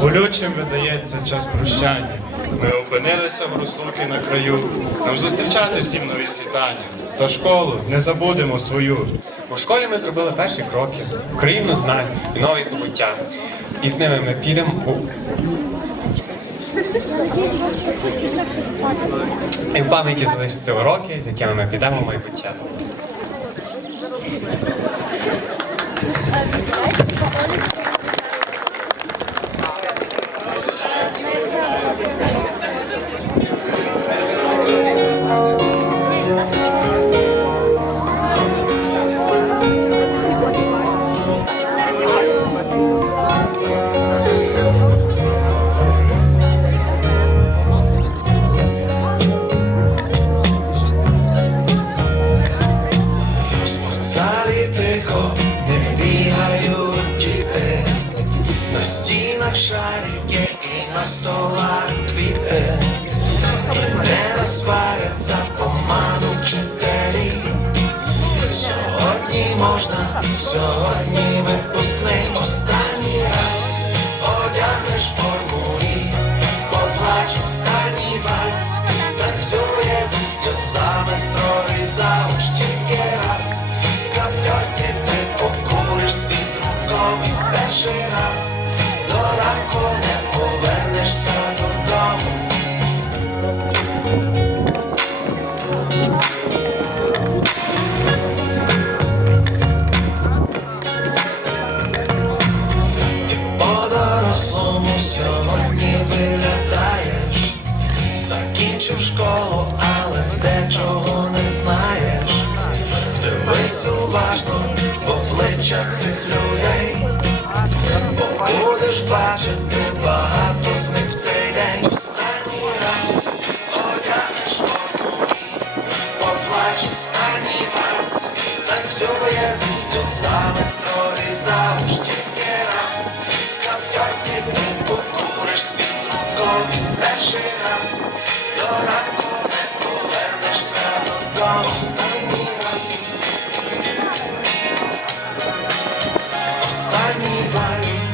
Болючим видається час прощання. Ми опинилися в розлуки на краю. Нам зустрічати всім нові світання. Та школу не забудемо свою. У школі ми зробили перші кроки в країну знань і нові здобуття. І з ними ми підемо у. І в пам'яті залишаться уроки, з якими ми підемо в майбуття. Спортзалі тихо не бігають діти, на стінах шарики і на столах квіти, і не сварять за помаду вчителі. Сьогодні можна, сьогодні випускний останній раз одягнеш форму і поплач останній вальс, танцює зі сльозами строгий завуч тільки раз. Перший раз до ранку не повернешся додому. Ти по-дорослому сьогодні виглядаєш, закінчив школу, але дечого не знаєш. Вдивись уважно в обличчя цих людей, будеш бачити багато з них в цей день. Останній раз одягнеш форму і поплач останній вальс, танцює зі сльозами строгий завуч тільки раз. В каптерці ти покуриш руком і перший раз до ранку не повернешся додому. Останній раз. Останній вальс.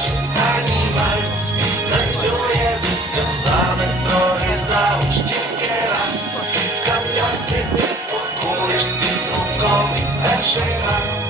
наче стані вальс, танцює зі сльозами строї зауч тільки раз, в кав'ярці ти покуриш свій руком перший раз.